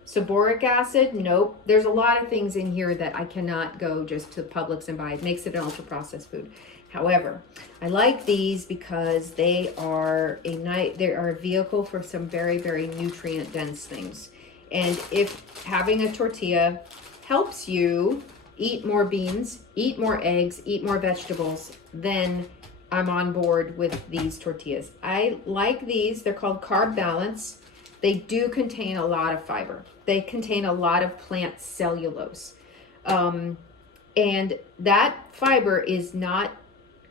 Saboric acid, nope. There's a lot of things in here that I cannot go just to Publix and buy. It makes it an ultra processed food. However, I like these because they are a vehicle for some very, very nutrient dense things. And if having a tortilla helps you eat more beans, eat more eggs, eat more vegetables, then I'm on board with these tortillas. I like these. They're called Carb Balance. They do contain a lot of fiber. They contain a lot of plant cellulose. And that fiber is not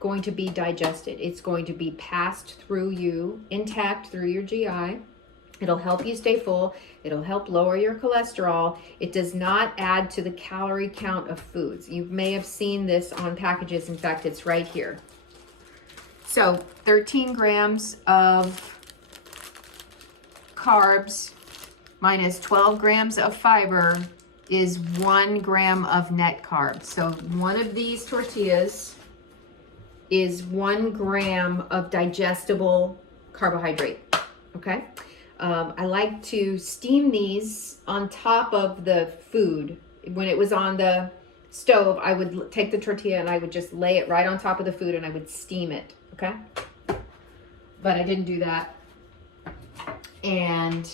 going to be digested. It's going to be passed through you intact through your GI. It'll help you stay full. It'll help lower your cholesterol. It does not add to the calorie count of foods. You may have seen this on packages. In fact, it's right here. So 13 grams of carbs minus 12 grams of fiber is 1 gram of net carbs. So one of these tortillas is 1 gram of digestible carbohydrate, okay? I like to steam these on top of the food. When it was on the stove, I would take the tortilla and I would just lay it right on top of the food and I would steam it, okay? But I didn't do that. And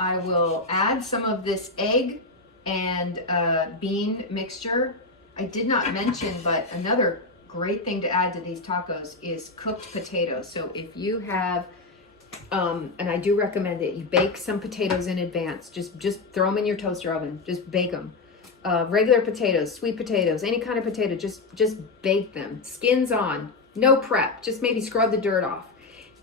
I will add some of this egg and bean mixture. I did not mention, but another great thing to add to these tacos is cooked potatoes. So if you have and I do recommend that you bake some potatoes in advance. Just throw them in your toaster oven. Just bake them. Regular potatoes, sweet potatoes, any kind of potato, just bake them. Skins on. No prep. Just maybe scrub the dirt off.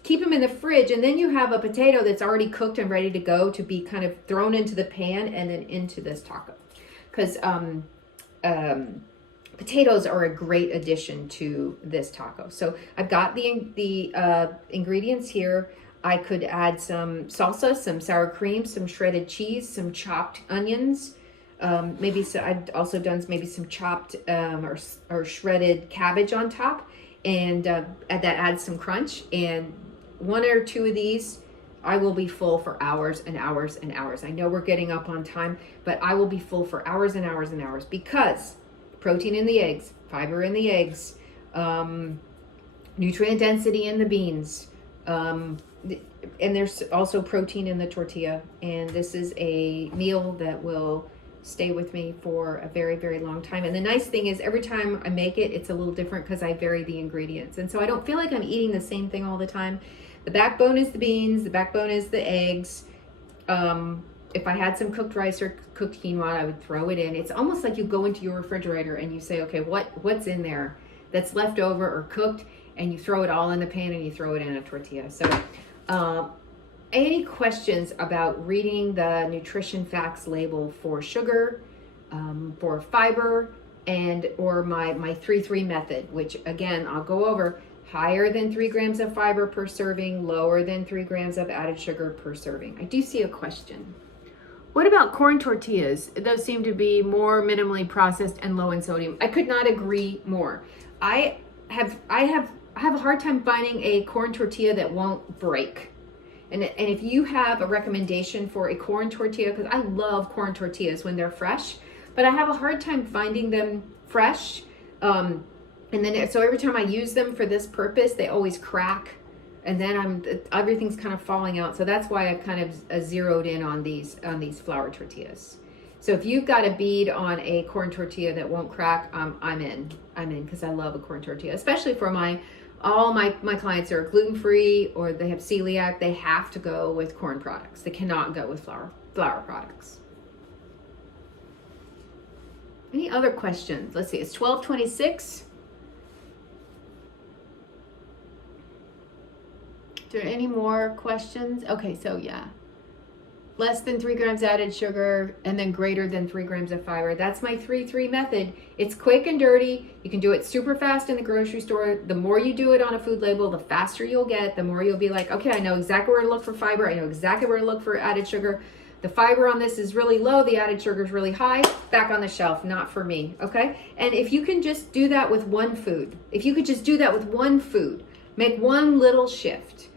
Keep them in the fridge, and then you have a potato that's already cooked and ready to go to be kind of thrown into the pan and then into this taco. Because potatoes are a great addition to this taco. So I've got the ingredients here. I could add some salsa, some sour cream, some shredded cheese, some chopped onions. I've also done maybe some chopped or shredded cabbage on top, and that adds some crunch. And 1 or 2 of these, I will be full for hours and hours and hours. I know we're getting up on time, but I will be full for hours and hours and hours because protein in the eggs, fiber in the eggs, nutrient density in the beans, and there's also protein in the tortilla. And this is a meal that will stay with me for a very, very long time. And the nice thing is every time I make it, it's a little different because I vary the ingredients. And so I don't feel like I'm eating the same thing all the time. The backbone is the beans, the backbone is the eggs. If I had some cooked rice or cooked quinoa, I would throw it in. It's almost like you go into your refrigerator and you say, okay, what's in there that's left over or cooked, and you throw it all in the pan and you throw it in a tortilla. So any questions about reading the nutrition facts label for sugar, for fiber, and or my 3-3 method, which again, I'll go over. Higher than 3 grams of fiber per serving, lower than 3 grams of added sugar per serving. I do see a question. What about corn tortillas? Those seem to be more minimally processed and low in sodium. I could not agree more. I have a hard time finding a corn tortilla that won't break. And if you have a recommendation for a corn tortilla, because I love corn tortillas when they're fresh, but I have a hard time finding them fresh. And then, so every time I use them for this purpose, they always crack, and then everything's kind of falling out. So that's why I kind of zeroed in on these flour tortillas. So if you've got a bead on a corn tortilla that won't crack, I'm in because I love a corn tortilla, especially for all my clients that are gluten-free or they have celiac. They have to go with corn products. They cannot go with flour. flour products. Any other questions? Let's see, it's 12:26. Are there any more questions? Okay, so yeah. Less than 3 grams added sugar and then greater than 3 grams of fiber. That's my 3-3 method. It's quick and dirty. You can do it super fast in the grocery store. The more you do it on a food label, the faster you'll get. The more you'll be like, okay, I know exactly where to look for fiber. I know exactly where to look for added sugar. The fiber on this is really low. The added sugar is really high. Back on the shelf, not for me, okay? And if you can just do that with one food, make one little shift,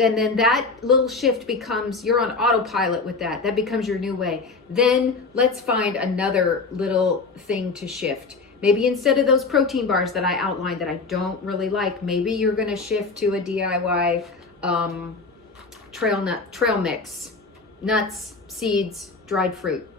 and then that little shift becomes, you're on autopilot with that. That becomes your new way. Then let's find another little thing to shift. Maybe instead of those protein bars that I outlined that I don't really like, maybe you're going to shift to a DIY trail mix, nuts, seeds, dried fruit.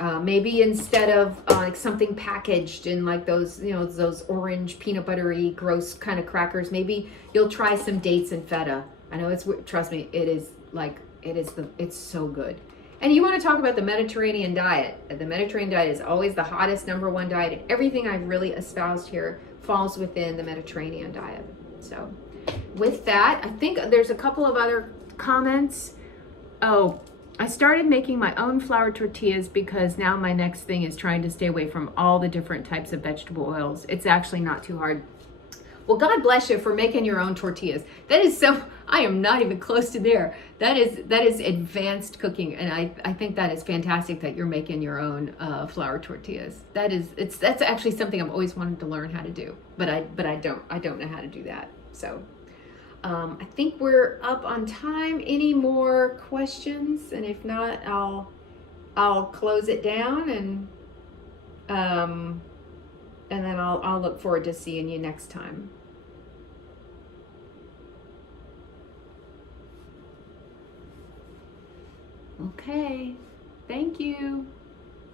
Maybe instead of like something packaged in like those, those orange peanut buttery gross kind of crackers, maybe you'll try some dates and feta. I know trust me, it's so good. And you want to talk about the Mediterranean diet. The Mediterranean diet is always the hottest #1 diet. And everything I've really espoused here falls within the Mediterranean diet. So with that, I think there's a couple of other comments. Oh, I started making my own flour tortillas because now my next thing is trying to stay away from all the different types of vegetable oils. It's actually not too hard. Well, God bless you for making your own tortillas. I am not even close to there. That is advanced cooking, and I think that is fantastic that you're making your own flour tortillas. That's actually something I've always wanted to learn how to do, but I don't know how to do that. So I think we're up on time. Any more questions? And if not, I'll close it down and then I'll look forward to seeing you next time. Okay. Thank you.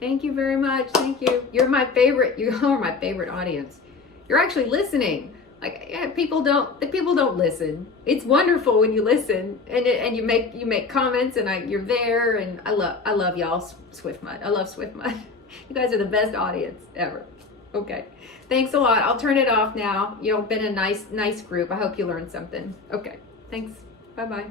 Thank you very much. Thank you. You're my favorite. You are my favorite audience. You're actually listening. People don't listen. It's wonderful when you listen and you make comments and you're there, and I love y'all, Swiftmud. I love Swiftmud. You guys are the best audience ever. Okay. Thanks a lot. I'll turn it off now. You've been a nice group. I hope you learned something. Okay. Thanks. Bye-bye.